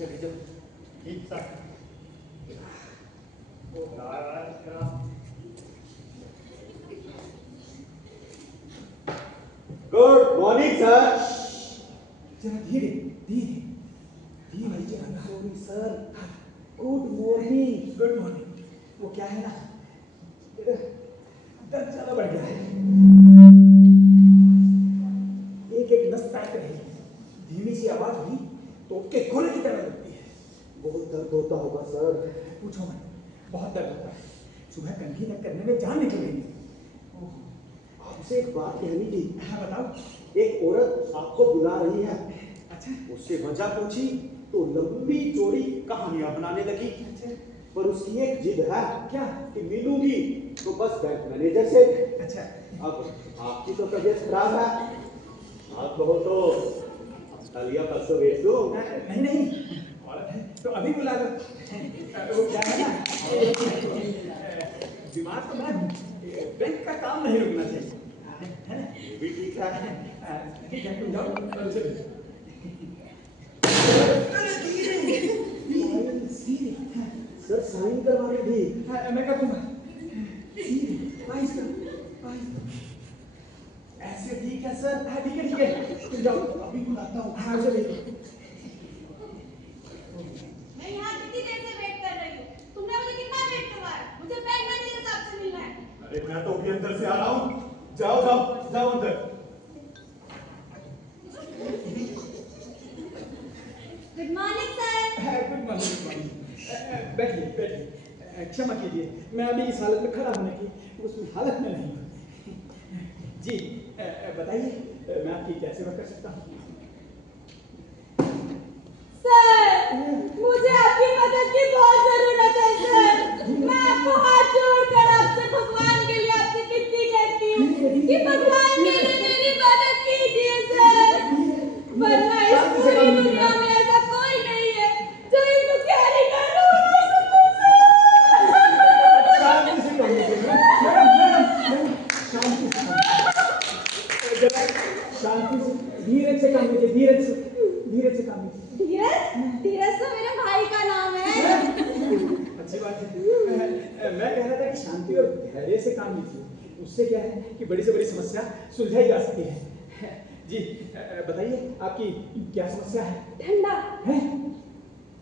चलिए जो ठीक सा गुड मॉर्निंग सर। जरा धीरे धीरे धीरे चलाना। Sorry sir. Good morning. Good morning. वो क्या है ना, दर्द ज्यादा बढ़ गया है, एक एक नस काट रही है, धीमी सी आवाज भी तो के गोले की तरह लगती है। बहुत दर्द होता होगा सर। पूछो मत, बहुत दर्द होता है। सुबह कंघी न करने में जान निकल गई। आपसे एक बात कहनी थी। हाँ बताओ। एक औरत आपको बुला रही है। अच्छा। उससे वजह पूछी तो लंबी चौड़ी कहानियां बनाने लगी। अच्छा। पर उसकी एक जिद है। क्या? कि मिलूंगी तो बस बैंक मैनेजर से। अच्छा। अब आपकी तो तबीयत खराब है, आप कहो तो लिया परसों भेज दो। नहीं नहीं, औरत है तो अभी बुला लो। वो क्या है ना, दिमाग तो मैं, बैंक का काम नहीं रुकना चाहिए, है ना? भी ठीक है। ठीक है, तुम जाओ और उसे भेजो। सर साइन करवानी थी। मैं कर दूंगा। ऐसे ठीक है सर। हाँ ठीक है ठीक है, तुम जाओ, अभी बुलाता हूँ। हाँ उसे भेजो। मैं यहाँ कितनी देर से वेट कर रही हूँ। तुमने मुझे कितना वेट करवाया? मुझे बैंक मैनेजर साहब से मिलना है। अरे मैं तो अभी अंदर से आ रहा हूँ। जाओ जाओ जाओ अंदर। Good morning sir. Good morning, good morning. बैठिए बैठिए। क्षमा कीजिए, मैं अभी इस हालत में खड़ा होने की उस हालत में नहीं हूँ। जी बताइए, मैं आपकी क्या सेवा कर सकता हूँ? सर, मुझे आपकी मदद की बहुत जरूरत है सर। मैं आपको हाथ जोड़कर आपसे भगवान के लिए आपसे विनती करती हूँ कि भगवान के लिए मेरी मदद कीजिए सर, वरना इस पूरी दुनिया में ऐसा कोई नहीं है जो इसको कैरी कर शांति से कहिए शांति से, धीरे से काम लीजिए, धीरे से काम लीजिए। धीरज? धीरज तो मेरे भाई का नाम है। अच्छी बात है। मैं कह रहा था कि शांति और धैर्य से काम लीजिए, उससे क्या है कि बड़ी से बड़ी समस्या सुलझाई जा सकती है। जी बताइए, आपकी क्या समस्या है? ठंडा है?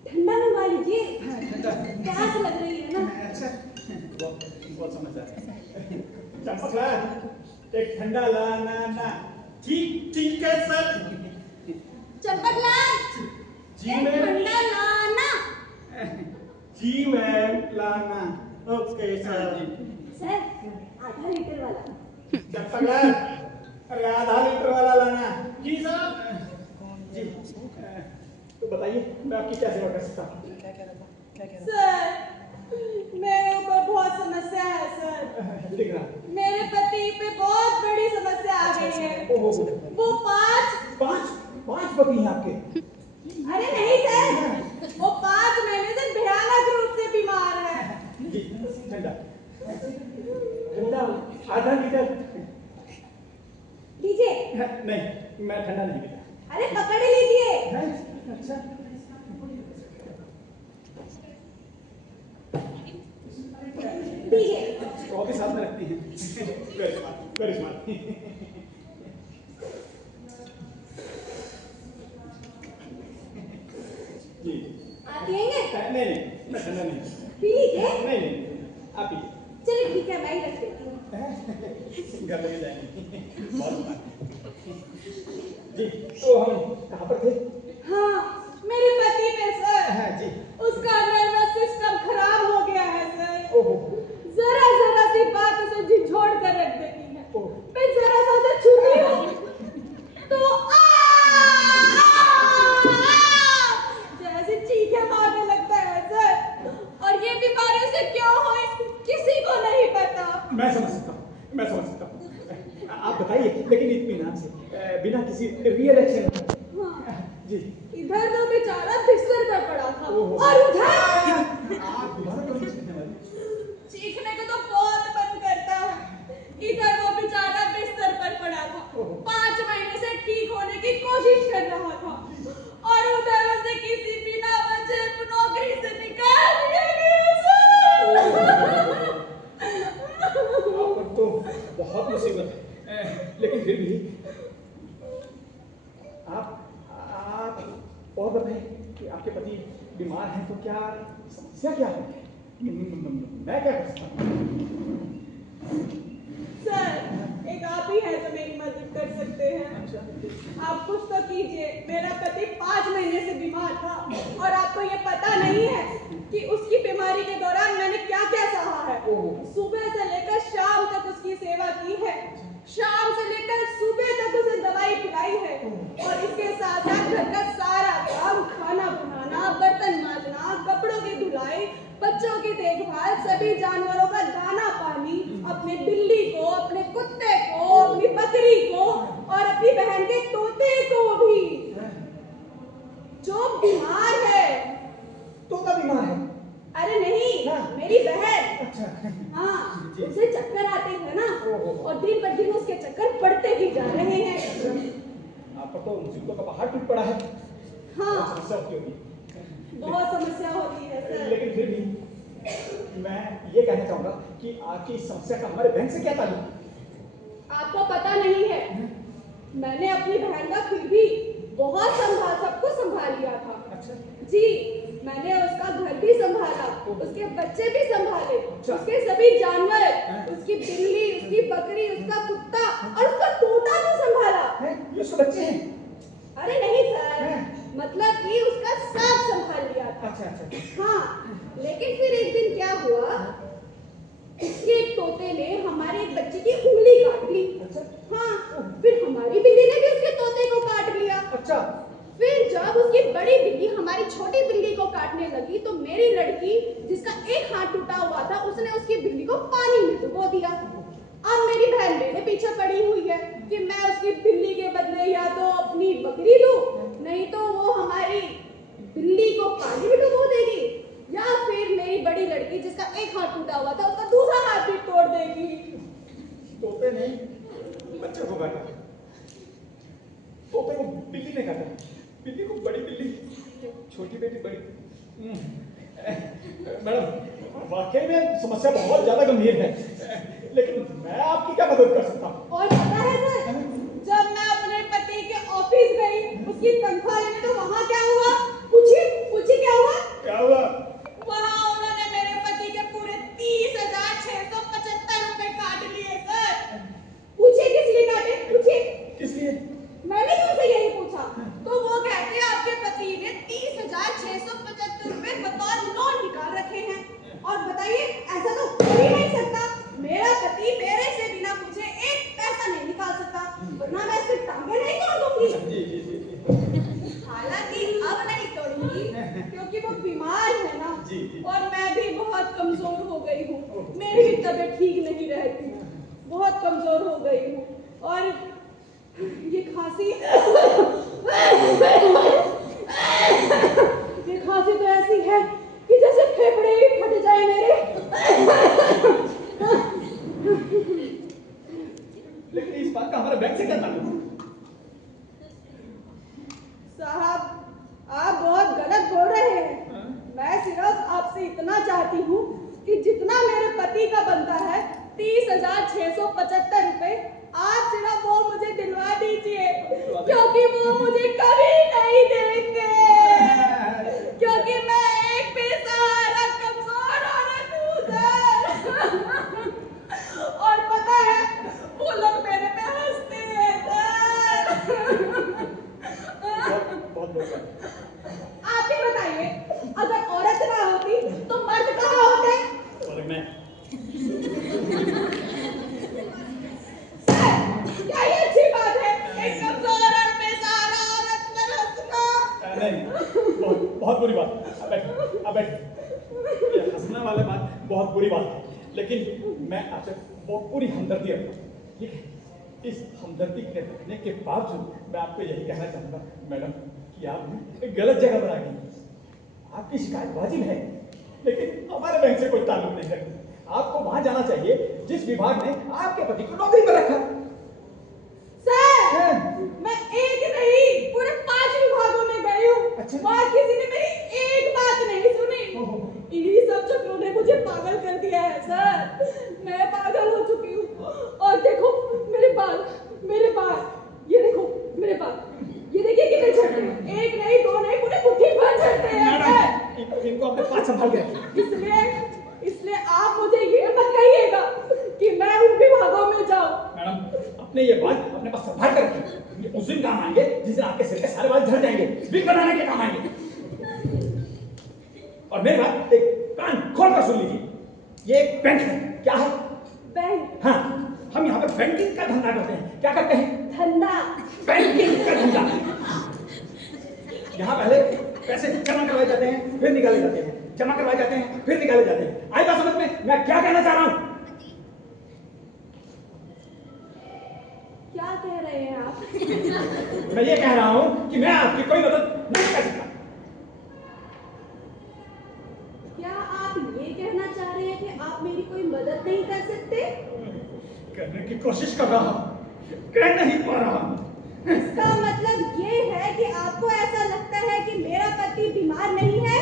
ठंडा मंगवा लीजिए, ठंडा? प्यास लग रही है ना। अच्छा, बहुत समझदार है। चंपकलाल, एक ठंडा लाना ना। ठीक ठीक है सर। चंपकलाल, जी एक मैम। ठंडा लाना। जी मैम, लाना। Okay sir. सर, आधा लीटर वाला। चंपकलाल, अरे आधा लीटर वाला लाना। जी साहब। जी तो बताइए, मैं आपकी क्या सेवा कर सकता हूँ? सर, मेरे ऊपर बहुत समस्या है सर। दिख रहा। मेरे पति पे बहुत बड़ी समस्या आ गई है। ओहो, वो पाँच पति हैं आपके? अरे नहीं सर, वो 5 महीने से भयानक रूप से बीमार है। जी ठंडा आधा लीटर लीजिए। नहीं, मैं ठंडा नहीं पीता। अरे पकड़ लीजिए। अच्छा, लीजिए। वो भी साथ में रखती हैं। Very smart. जी आप पिएंगे? नहीं, मैं ठंडा नहीं। पी लीजिए। नहीं, आप पीजिए। चलिए ठीक है, मैं ही रख देती हूँ। घर लेके जाएंगे। बहुत स्मार्ट। जी तो हम कहाँ पर थे? हाँ, मेरे पति में सर, हाँ जी। उसका नर्वस सिस्टम खराब हो गया है सर। ओहो। जरा सी बात उसे झिझोड़ कर रख देती है। मैं जरा सा उसे छूती हूँ तो जैसे चीखें मारने लगता है सर। और ये बीमारी उसे क्यों हुई किसी को नहीं पता। मैं समझ सकता हूँ। आप बताइए, लेकिन इत्मीनान से, बिना किसी रिएक्शन। हाँ। जी। इधर तो बेचारा बिस्तर पर पड़ा था ओहो। और उधर आप दोबारा कौन सीखने वाले? चीखने को तो बहुत मन करता है। इधर वो बेचारा बिस्तर पर पड़ा था, 5 महीने से ठीक होने की कोशिश कर रहा था, और उधर उसे किसी बिना लेकिन फिर भी आप और बताएं कि आपके पति बीमार हैं तो क्या समस्या क्या है? मैं क्या कर सकता हूँ? सर, एक आप ही हैं जो मेरी मदद कर सकते हैं। आप कुछ तो कीजिए। मेरा पति 5 महीने से बीमार था और आपको ये पता नहीं है कि उसकी बीमारी के दौरान मैंने क्या क्या सहा है। सुबह से लेकर शाम तक उसकी सेवा की है, शाम से लेकर सुबह तक उसे दवाई पिलाई है और इसके साथ साथ घर का सारा काम, खाना बनाना, बर्तन मांजना, कपड़ों की धुलाई, बच्चों की देखभाल, सभी जानवरों का दाना पानी, अपने बिल्ली को, अपने कुत्ते को, अपनी बकरी को और अपनी बहन के तोते को भी, जो बीमार है। तोता बीमार है? अरे नहीं, मेरी बहन। अच्छा। हाँ, उसे चक्कर आते हैं ना और दिन पर दिन उसके चक्कर बढ़ते ही जा रहे हैं। आपका तो मुसीबतों का पहाड़ टूट पड़ा है। हाँ, समस्या होगी, बहुत समस्या होती है सर। लेकिन फिर भी मैं ये कहना चाहूंगा कि आपकी इस समस्या का हमारे बैंक से क्या ताल्लुक? आपको पता नहीं है, मैंने अपनी बहन का फिर भी बहुत सब कुछ संभाल लिया था। अच्छा। जी, मैंने उसका घर भी संभाला, उसके बच्चे भी संभाले, उसके सभी जानवर, उसकी बिल्ली, उसकी बकरी, उसका कुत्ता और उसका तोता भी संभाला। ये उसके बच्चे हैं? अरे नहीं सर, मतलब कि उसका सब संभाल लिया था। अच्छा। हाँ, लेकिन फिर एक दिन क्या हुआ, उसके एक तोते ने हमारे एक बच्चे की उंगली काट ली। अच्छा। हाँ, फिर हमारी बिल्ली ने भी उसके तोते को काट लिया। अच्छा। फिर जब उसकी बड़ी बिल्ली हमारी छोटी बिल्ली को काटने लगी तो मेरी लड़की, जिसका एक हाथ टूटा हुआ था, उसने उसकी बिल्ली को पानी में डुबो दिया। अब मेरी बहन मेरे पीछे पड़ी हुई है कि मैं उसकी बिल्ली के बदले या तो अपनी बकरी दूं, नहीं तो वो हमारी बिल्ली को पानी में डुबो देगी, या फिर मेरी बड़ी लड़की, जिसका एक हाथ टूटा हुआ था, उसका दूसरा हाथ भी तोड़ देगी। तोते ने बच्चे को काटा, तोते को बिल्ली ने काटा, बिल्ली को बड़ी बिल्ली, छोटी बेटी बड़ी। मैडम, वाकई में समस्या बहुत ज्यादा गंभीर है, लेकिन मैं आपकी क्या मदद कर सकता हूँ? और पता है सर, जब मैं अपने पति के ऑफिस गई उसकी तनख्वाह लेने, तो वहाँ क्या हुआ? पूछिए क्या हुआ? क्या हुआ? वहाँ उन्होंने मेरे पति के पूरे 30,675 रुपए काट लिए सर। पूछिए किस लिए काटे? पूछिए किस लिए? मैंने तो उनसे यही पूछा, तो वो कहते आपके पति ने 30,675 रुपए बतौर लोन निकाल रखे हैं। और बताइए, ऐसा तो हो ही नहीं सकता। मेरा पति मेरे से बिना पूछे एक पैसा नहीं निकाल सकता, वरना मैं इसकी टांगे नहीं तोड़ दूंगी। हालांकि अब नहीं तोड़ूंगी क्योंकि वो बीमार है ना, और मैं भी बहुत कमजोर हो गई हूँ। मेरी भी तबीयत ठीक नहीं रहती, बहुत कमजोर हो गई हूँ। और ये खांसी तो ऐसी है कि जैसे फेफड़े ही फट जाए मेरे। लेकिन इस बात का हमारे बैंक से क्या ताल्लुक? साहब, आप बहुत गलत बोल रहे हैं। मैं सिर्फ आपसे इतना चाहती हूँ कि जितना मेरे पति का बनता है 30,675 रुपए, आप सिर्फ वो मुझे दिलवा दीजिए, क्योंकि वो मुझे कभी नहीं देंगे, क्योंकि मैं एक बेसहारा कमजोर औरत हूँ सर। और पता है, वो लोग मेरे पे हंसते हैं सर। बहुत आप ही बताइए, अगर औरत ना होती तो मर्द कहाँ होते? क्या ये अच्छी बात है? एक कमजोर और बेसहारा औरत पर हंसना? नहीं, बहुत बुरी बात। अब बैठ। ये हंसने वाले बात बहुत बुरी बात है, लेकिन मैं आपसे बहुत पूरी हमदर्दी रखता हूँ, ठीक है? इस हमदर्दी के रखने के बावजूद मैं आपको यही कहना चाहूँगा मैडम कि आप एक गलत जगह पर आ गई। आपकी शिकायत वाजिब है, लेकिन हमारे बैंक से कोई ताल्लुक नहीं रखती। आपको वहां जाना चाहिए जिस विभाग ने आपके पति को नौकरी पर रखा। सर, मैं एक नहीं पूरे 5 विभागों में गई हूँ। अच्छा। वहाँ किसी ने मेरी एक बात नहीं सुनी। इन्हीं सब चक्रों ने मुझे पागल कर दिया है सर। मैं पागल हो चुकी हूँ। और देखो, मेरे बाल बाल अपने पास संभाल कर रखिए। ये उस दिन काम आएंगे जिस दिन आपके सिर के सारे बाल झड़ जाएंगे, विग बनाने के काम आएंगे। और मेरी बात एक कान खोल कर सुन लीजिए, ये एक बैंक है। क्या है? बैंक? हाँ, हम यहाँ पर बैंकिंग का धंधा करते हैं। क्या करते हैं? धंधा? बैंकिंग का धंधा। यहाँ पहले पैसे जमा करवाए जाते हैं, फिर निकाले जाते हैं, जमा करवाए जाते हैं, फिर निकाले जाते हैं। आई बात समझ में मैं क्या कहना चाह रहा हूँ? क्या कह रहे हैं आप? मैं ये कह रहा हूँ कि मैं आपकी कोई मदद नहीं कर सकता। क्या आप ये कहना चाह रहे हैं कि आप मेरी कोई मदद नहीं कर सकते? करने की कोशिश कर रहा हूँ, कह नहीं पा रहा हूँ। इसका मतलब ये है कि आपको ऐसा लगता है कि मेरा पति बीमार नहीं है?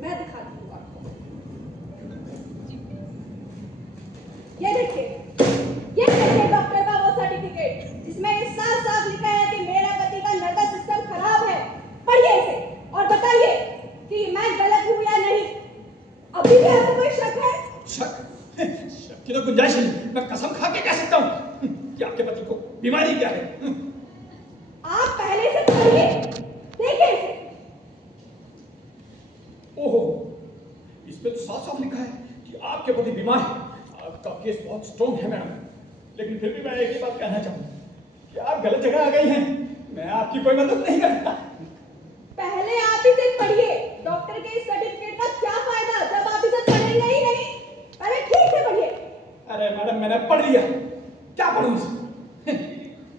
मैं दिखाती हूँ आपको। ये देखिए डॉक्टर का वो सर्टिफिकेट जिसमें ये साफ साफ लिखा है कि मेरे पति का नर्वस सिस्टम खराब है। पढ़िए इसे और बताइए कि मैं गलत हूँ या नहीं। अभी भी आपको कोई शक है? शक की तो गुंजाइश नहीं। मैं कसम खा के कह सकता हूँ कि आपके पति को बीमारी क्या है। आप पहले से पढ़िए, देखिए इसे। ओहो, इसमें तो साफ साफ लिखा है कि आपके पति बीमार है। आपका केस बहुत स्ट्रॉन्ग है मैडम, लेकिन फिर भी मैं एक ही बात कहना चाहूँगा कि आप गलत जगह आ गई हैं। मैं आपकी कोई मदद नहीं कर सकता। पहले आप इसे पढ़िए। डॉक्टर के इस सर्टिफिकेट का क्या फायदा जब आप इसे पढ़ेंगे ही नहीं? पहले ठीक से पढ़िए। अरे मैडम, मैंने पढ़ लिया, क्या पढ़ूं इसे?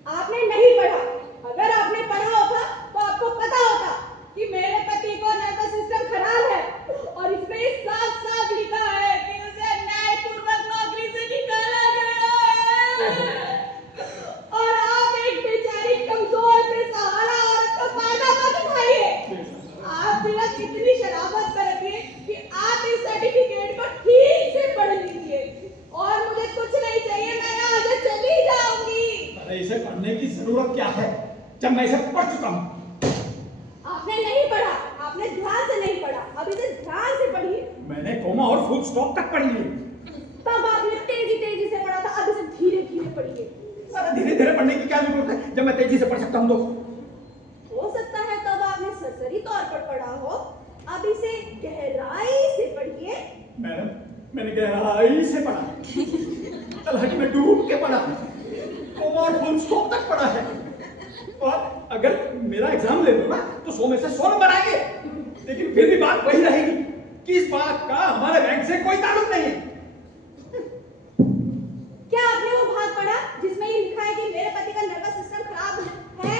आपने नहीं पढ़ा। अगर आपने पढ़ा होता तो आपको पता होता कि मेरे पति को नर्वस सिस्टम खराब है और इसमें साफ साफ लिखा है कि उसे न्यायपूर्वक नौकरी से निकाला गया है। और आप एक बेचारी कमजोर बेसहारा औरत का फायदा मत उठाइए। आप सिर्फ इतनी शराफत बरतिए कि आप इस सर्टिफिकेट को ठीक से पढ़ लीजिए और मुझे कुछ नहीं चाहिए। मैं यहाँ से चली जाऊंगी। अरे इसे पढ़ने की जरूरत क्या है जब मैं इसे पढ़ चुका हूँ? आपने नहीं पढ़ा, आपने ध्यान से नहीं पढ़ा। अब इसे ध्यान से पढ़िए। मैंने कोमा और फुल स्टॉप तक पढ़ लिए। तब आपने तेजी तेजी से पढ़ा था, अब इसे धीरे धीरे पढ़िए। अरे धीरे धीरे पढ़ने की क्या जरूरत है जब मैं तेजी से पढ़ सकता हूँ? तो हो सकता है तब आपने सरसरी तौर पर पढ़ा हो। अब इसे गहराई से पढ़िए। मैडम, मैंने गहराई से पढ़ा, तलहटी में डूब के पढ़ा, कोमा और फुल स्टॉप तक पढ़ा है। और अगर मेरा एग्जाम ले लूंगा तो 100 में से 100 नंबर आएंगे। लेकिन फिर भी बात वही रहेगी कि इस बात का हमारे बैंक से कोई ताल्लुक नहीं है। क्या आपने वो भाग पढ़ा जिसमें ये लिखा है कि मेरे पति का नर्वस सिस्टम खराब है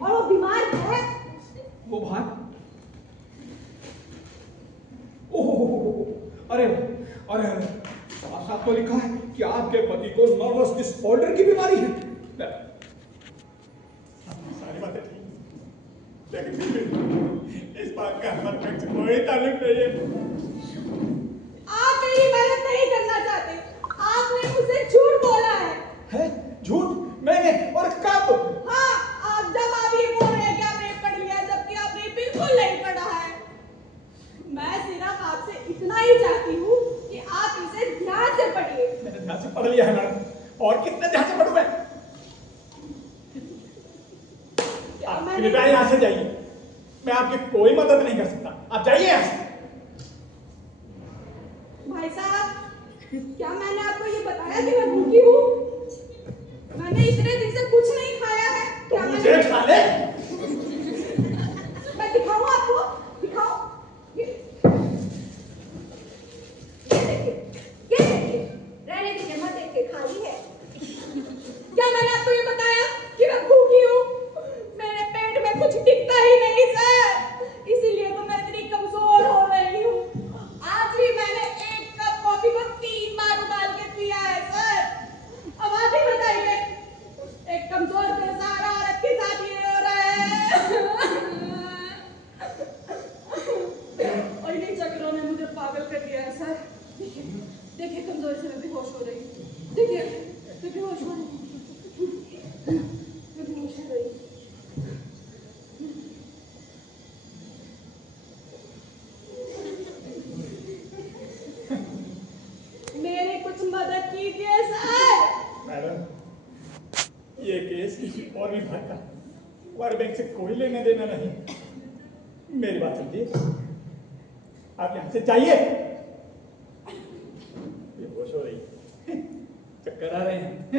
और वो बीमार है? वो भाग? ओह, अरे अरे साफ साफ तो लिखा है कि आपके पति को नर्वस डिसऑर्डर की बीमारी है। सारी बातें ठीक, लेकिन फिर भी इस बात का हमारे बैंक से कोई ताल्लुक नहीं है। आप मेरी मदद नहीं करना चाहते। आपने मुझसे झूठ बोला है। है? झूठ? मैंने? और कब? हाँ, आप जब आप ये बोल रहे हैं कि आपने पढ़ लिया जबकि आपने बिल्कुल नहीं पढ़ा है। मैं सिर्फ आपसे इतना ही चाहती हूँ कि आप इसे ध्यान से पढ़िए। मैंने ध्यान से पढ़ लिया है मैडम, और कितने ध्यान से पढ़ूं मैं? आप कृपया यहाँ से जाइए, मैं आपकी कोई मदद नहीं कर सकता। आप जाइए यहाँ से। भाई साहब, क्या मैंने आपको ये बताया कि मैं भूखी हूँ? मैंने इतने दिन से कुछ नहीं खाया है। तो क्या मुझे खा ले। मैं दिखाऊं आपको? दिखाऊं? ये देखिए, रहने दीजिए, मत देखिए, खाली है। क्या मैंने आपको ये बताया कि मैं भूखी हूँ? मेरे पेट में कुछ टिकता ही नहीं सर, इसीलिए तो मैं इतनी कमजोर हो रही हूँ। आज भी मैंने एक कप कॉफी को 3 बार उबाल के पिया है सर। अब आप ही बताइए, एक कमजोर बेसहारा औरत के साथ ये हो रहा है। और इन चक्करों ने मुझे पागल कर दिया है सर। देखिए कमजोरी से मैं बेहोश हो रही हूँ। देखिए मैं बेहोश हो रही हूँ। मैं बेहोश हो रही हूँ। कीजिए सर। मैडम, ये केस किसी और विभाग का, वर्ल्ड बैंक से कोई लेने देना नहीं। मेरी बात समझिए, आप यहाँ से जाइए। बेहोश हो रही, चक्कर आ रहे हैं।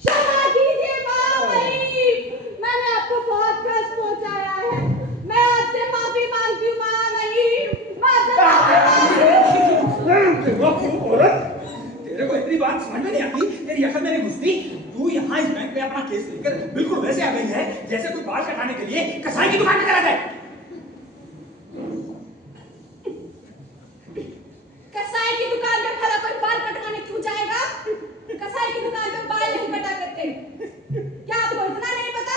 क्षमा कीजिए महामहिम, मैंने आपको बहुत कष्ट पहुंचाया है। मैं आपसे माफी मांगती हूँ महामहिम। मैं आपसे औरत, तेरे को इतनी बात समझ में नहीं आती, तेरी अकल में नहीं घुसती। तू यहाँ इस बैंक में अपना केस लेकर बिल्कुल वैसे आ गई है जैसे कोई बाल कटाने के लिए कसाई की दुकान में चला जाए। कसाई की दुकान में भला कोई बाल कटवाने क्यों जाएगा? कसाई की दुकान में बाल नहीं कटा करते। क्या आपको इतना नहीं पता?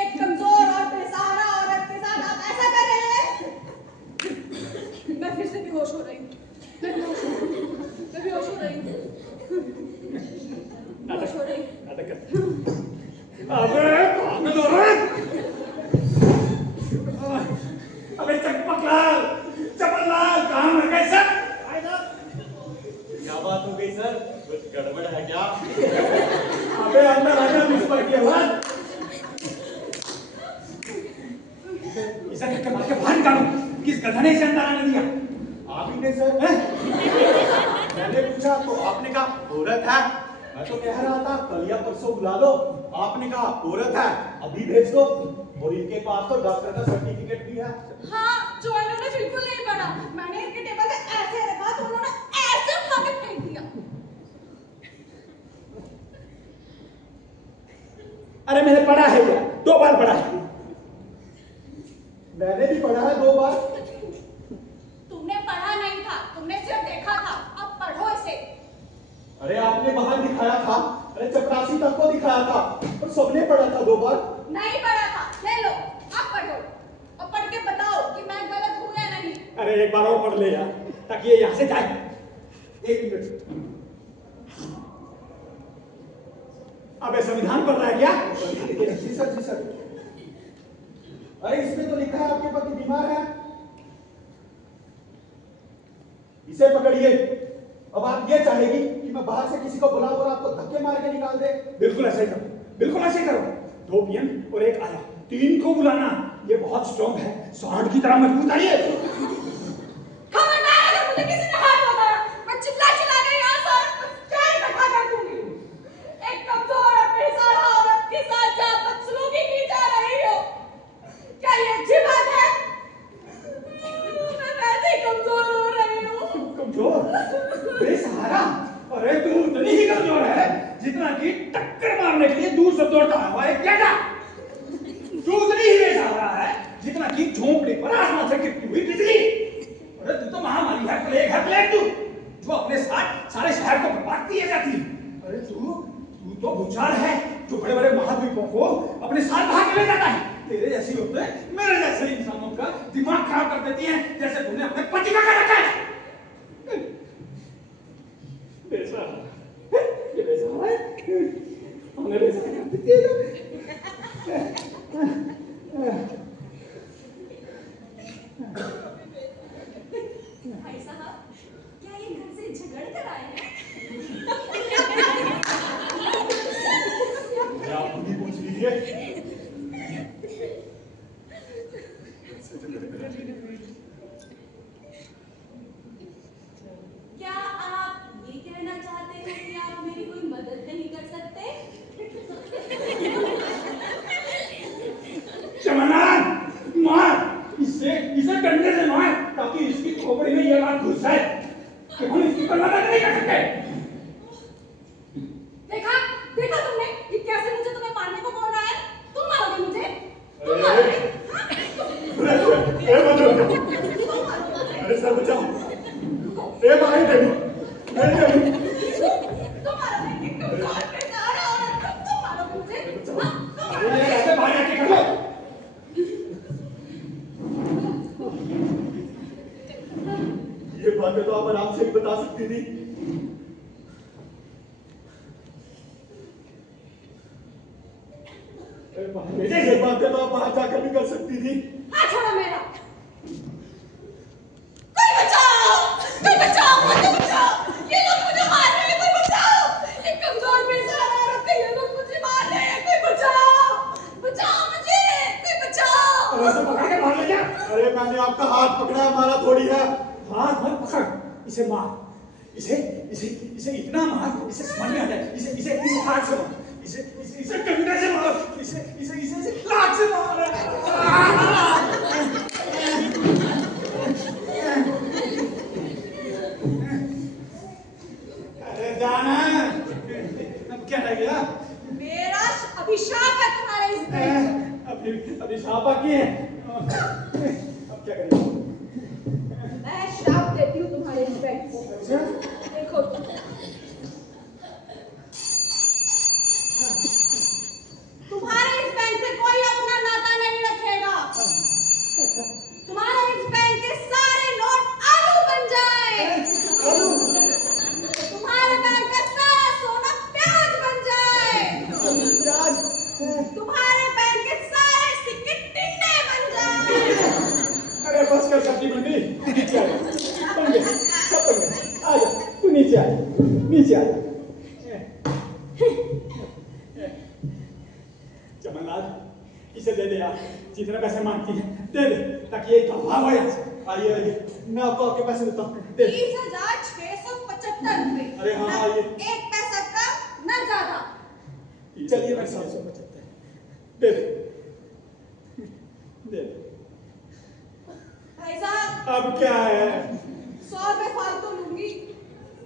एक कमजोर और बेसहारा औरत के साथ आप ऐसा कर रहे हैं। मैं फिर से बेहोश हो रही हूँ। मैं बेहोश हो रही हूँ। नाटक कर। अबे पागल औरत! अबे चकमकलाल, चपललाल, कहाँ मर गए सब? क्या बात हो गई सर? कुछ गड़बड़ है क्या? अबे अंदर आजा, मुझ पर की आवाज। इसे धक्के मार के बाहर निकालो। किस गधा ने इसे अंदर आने दिया? आप ही ने सर? मैंने पूछा तो आपने कहा औरत है। मैं तो कह रहा था कल या परसों बुला लो, आपने कहा औरत है, अभी भेज दो। और इनके पास तो डॉक्टर का सर्टिफिकेट भी है। हाँ, जो इन्होंने बिल्कुल नहीं पढ़ा। मैंने इनके टेबल पे ऐसे रखा तो उन्होंने ऐसे उठा के फेंक दिया। अरे मैंने पढ़ा है क्या? 2 बार पढ़ा है। मैंने भी पढ़ा है 2 बार। तुमने पढ़ा नहीं था, तुमने सिर्फ देखा था। अब पढ़ो इसे। अरे आपने बाहर दिखाया था, अरे चपरासी तक को दिखाया था, और सबने पढ़ा था 2 बार। नहीं पढ़ा था। ले लो, अब पढ़ो और पढ़ के बताओ कि मैं गलत हूँ या नहीं। अरे एक बार और पढ़ ले यार, ताकि ये यहाँ से जाए। 1 मिनट। अबे संविधान पढ़ रहा है क्या? जी सर, जी सर। अरे इसमें तो लिखा है आपके पति बीमार है। इसे पकड़िए। अब आप ये चाहेगी कि मैं बाहर से किसी को बुलाऊं और आपको धक्के मार के निकाल दे? बिल्कुल ऐसे ही करो, बिल्कुल ऐसे ही करो। 2 पियन और 1 आया, 3 को बुलाना। ये बहुत स्ट्रॉन्ग है, सांड की तरह मजबूत है ये। खबरदार, अगर मुझे किसी ने हाथ लगाया, मैं चिल्ला चिल्ला के यहाँ सारा कुछ जान इकट्ठा कर दूंगी। एक कमजोर और बेसहारा औरत के साथ जहाँ बदसलूकी की जा रही हो, क्या ये अच्छी बात है? मैं वैसे ही कमजोर हो रही हूँ। कमजोर? बेसहारा? अरे तू उतनी ही कमजोर है जितना कि टक्कर मारने के लिए दूर से दौड़ता हुआ एक गैंडा। तू उतनी ही बेसहारा है जितना कि झोंपड़ी पर आसमान से गिरती हुई बिजली। अरे तू तो महामारी है, प्लेग तू, जो अपने साथ सारे शहर को बर्बाद किए जाती है। अरे तू तो भूचाल है जो बड़े बड़े महाद्वीपों को अपने साथ भाग ले जाता है। तेरे जैसी होते मेरे जैसे इंसानों का दिमाग खराब कर देती है, जैसे तुमने अपने पति का कर रखा है। बेसहारा, ये बेसहारा है। हमने बेसहारा कर दी है। भाई साहब, क्या ये घर से झगड़ कर आए हैं? आप खुद ही पूछ लीजिए। क्या आप ये कहना चाहते हैं कि आप मेरी कोई मदद नहीं कर सकते? चमनान, मार इसे डंडे से मार, ताकि इसकी खोपड़ी में ये बात घुस जाए कि हम इसकी कोई मदद नहीं कर सकते। देखा तुमने कि कैसे मुझे तुम्हें मारने को बोल रहा है? तुम मारोगे मुझे? तुम मारोगे? हाँ? तुम मारोगे? अरे सर बचाओ। ए भाई देखो, नहीं नहीं। तुम मारोगे? एक कमजोर बेसहारा औरत को तुम मारोगे मुझे? हाँ? तुम अरे मारोगे? ऐसे बाहर आके कर लो। ये बातें तो आप आराम से ही बता सकती थी। ये बातें तो आप बाहर जाकर भी कर सकती थी। हाथ छोड़ो मेरा। कोई बचाओ, कोई बचाओ, कोई बचाओ। ये लोग मुझे मार रहे हैं, कोई बचाओ। एक कमजोर बेचारा औरत है, ये लोग मुझे मार रहे हैं, कोई बचाओ। बचाओ मुझे, कोई बचाओ। ऐसे पकड़ के मार ले क्या? अरे मैंने आपका हाथ पकड़ा, मारा थोड़ी है। हाथ मत पकड़, इसे मार। इसे इसे इसे इतना मार, इसे समझ में आ जाए। इसे हाथ से मार, इसे कंधे से मार, इसे लात से मार। अरे जाना, अब क्या रह गया? मेरा अभिशाप है तुम्हारे इस पे। अभी शाप बाकी है। अब क्या करें? मैं श्राप देती हूँ तुम्हारे इस बेड को। देखो तुम्हारे इस बैंक से कोई अपना नाता नहीं रखेगा। तुम्हारे इस बैंक के सारे नोट आलू बन जाए। तुम्हारे बैंक का सारा सोना प्याज बन जाए। तुम्हारे बैंक के सारे सिक्के टिंडे बन जाए। अरे बस कर सब्जी मंडी, नीचे आ जा। बन गए, सब बन गए। आ जा, तू नीचे आ जा, नीचे आ जा। चमनलाल, इसे दे दे यार, जितने पैसे मांगती है दे दे, ताकि ये भाग हो यहाँ से। आइए आइए, मैं आपको आपके पैसे देता हूँ। दे। 30,675 रुपए। अरे हाँ, ना आइए। एक पैसा कम न ज्यादा। चलिए मैं 775 दे दे, दे दे। भाई साहब अब क्या है? 100 रुपए फालतू लूंगी।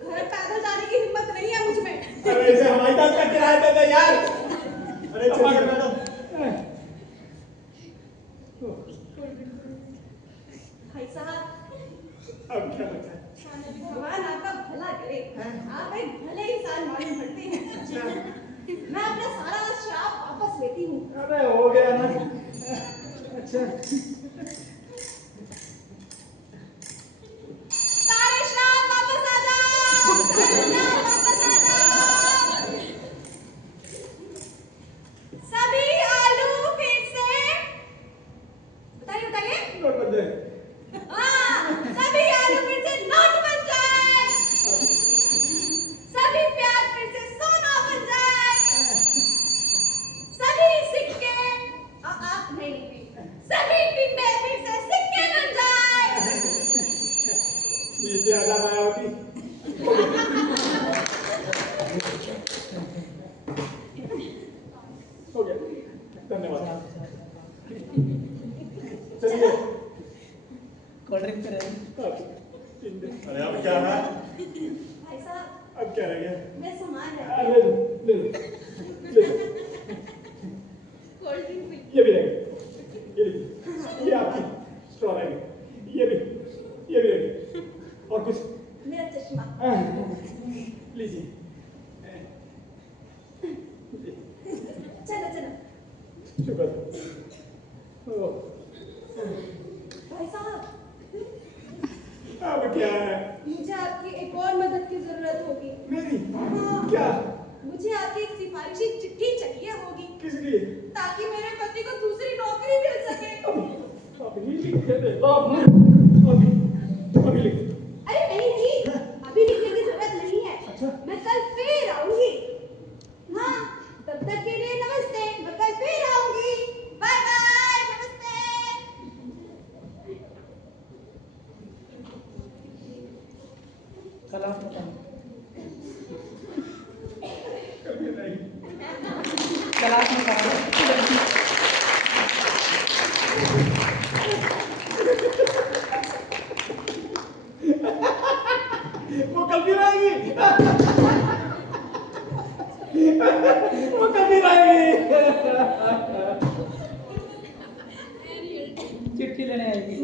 घर पैदल जाने की हिम्मत नहीं है मुझ में। अरे इसे हवाई जहाज का किराया दे दे यार। अरे चलिए मैडम। भाई साहब अब क्या बचा? भगवान आपका भला करे। आप एक भले इंसान मालूम पड़ते हैं। मैं अपना सारा श्राप वापस लेती हूँ। अरे हो गया ना। अच्छा, सारे श्राप वापस आ जाओ। सारे श्राप वापस आ जाओ। सभी आलू फिर से बताइए बताइए। नोट बन जाए। हाँ, सभी आलू फिर से नोट बन जाए। सभी प्याज फिर से सोना बन जाए। सभी सिक्के नहीं सभी टिंडे फिर से सिक्के बन जाए। नीचे आ जा मायावती। हो गया, धन्यवाद। चलिए, कोल्ड ड्रिंक पे अरे अब क्या है? भाई साहब अब क्या रह गया? मैं सामान ले रखती लो, ले लो, ले लो। Cold drink P. ये भी रहेगा, ये भी, ये आपकी स्ट्रॉ रहेगी, ये भी रहेगी। और कुछ? मेरा चश्मा। लीजिए। चलो चलो। शुक्र। भाई साहब अब क्या है? मुझे आपकी एक और मदद की जरूरत होगी। मेरी? हाँ। क्या? मुझे आपकी एक सिफारिशी चिट्ठी चाहिए होगी किस लिए? ताकि मेरे पति को दूसरी नौकरी मिल सके। अभी लिख के दे दो। अभी लिख दे। अरे नहीं नहीं, अभी लिखने की जरूरत नहीं है। अच्छा। मैं कल फिर आऊंगी। हाँ, तब तक के लिए नमस्ते। मैं कल फिर आऊंगी। बाय बाय, नमस्ते। कल आप बताओ। कभी नहीं। कल आपने कहा वो कभी रहेगी। वो कभी रहेगी। चिट्ठी लेने आएगी।